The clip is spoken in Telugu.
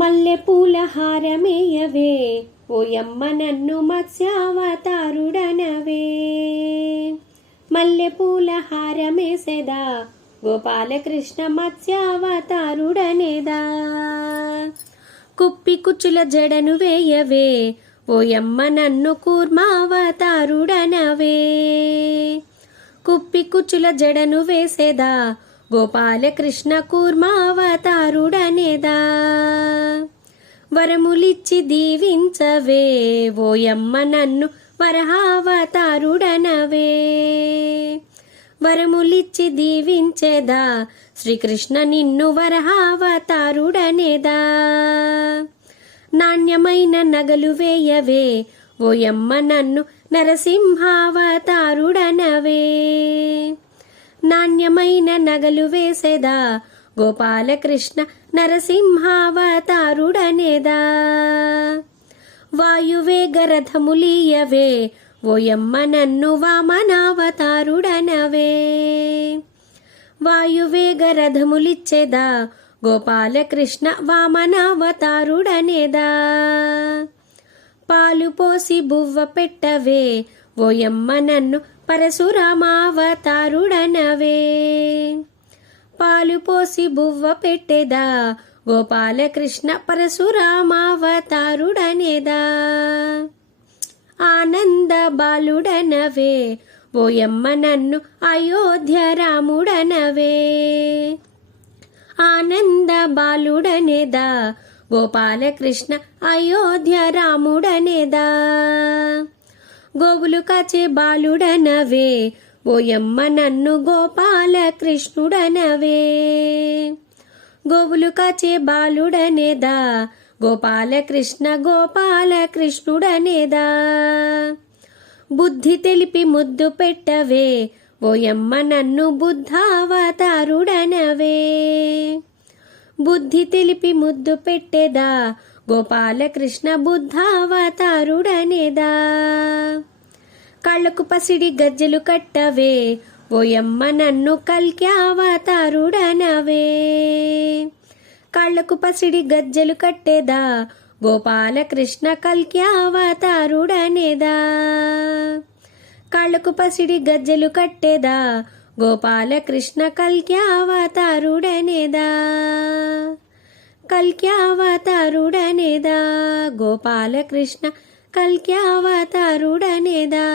మల్లె పూల హారమేయవే ఓయమ్మ నన్ను మత్స్యావతారుడనవే. మల్లె పూల హారమేసెదా గోపాలకృష్ణ మత్స్యావతారుడనేదా. కుప్పి కుచ్చుల జడను వేయవే ఓయమ్మ నన్ను కూర్మావతారుడనవే. కుప్పి కుచ్చుల జడను వేసేదా గోపాలకృష్ణ కూర్మావతారుడనేదా. వరములిచ్చి దీవించవే ఓయమ్మ నన్ను వరహావతారుడనవే. వరములిచ్చి దీవించేదా శ్రీకృష్ణ నిన్ను వరహావతారుడనేదా. నాణ్యమైన నగలు వేయవే ఓయమ్మ నన్ను నరసింహావతారుడనవే. నాణ్యమైన నగలు వేసేదా గోపాలకృష్ణ నరసింహావతారుడనేదా. వాయువేగ రథములీయవే ఓయమ్మ నన్ను వామనావతారుడనవే. వాయువేగ రథములిచ్చేదా గోపాలకృష్ణ వామనావతారుడనేదా. పాలు పోసి బువ్వ పెట్టవే ఓయమ్మ నన్ను పరశురామావతారుడనవే. పాలు పోసి బువ్వ పెట్టేదా గోపాలకృష్ణ పరశురామావతారుడనేదా. ఆనంద బాలుడనవే ఓయమ్మ నన్ను అయోధ్య రాముడనవే. ఆనంద బాలుడనేదా గోపాలకృష్ణ అయోధ్య రాముడనేదా. గోవులు కాచే బాలుడనవే ఓయమ్మ నన్ను గోపాలకృష్ణుడనవే. గోవులు కాచే బాలుడనేదా గోపాలకృష్ణ గోపాలకృష్ణుడనేదా. బుద్ధి తెలిపి ముద్దు పెట్టవే ఓయమ్మ నన్ను బుద్ధావతారుడనవే. బుద్ధి తెలిపి ముద్దు పెట్టేదా గోపాలకృష్ణ బుద్ధావతారుడనేదా. కళ్ళకు పసిడి గజ్జెలు కట్టవే ఓయమ్మ నన్ను కల్క్యావతారుడనవే. కళ్ళకు పసిడి గజ్జెలు కట్టేదా గోపాలకృష్ణ కల్క్యావతారుడనేదా. కళ్ళకు పసిడి గజ్జెలు కట్టేదా గోపాలకృష్ణ కల్క్యావతారుడనేదా. కల్క్యావతారుడనేదా గోపాలకృష్ణ కల్క్యావతారుడనేదా.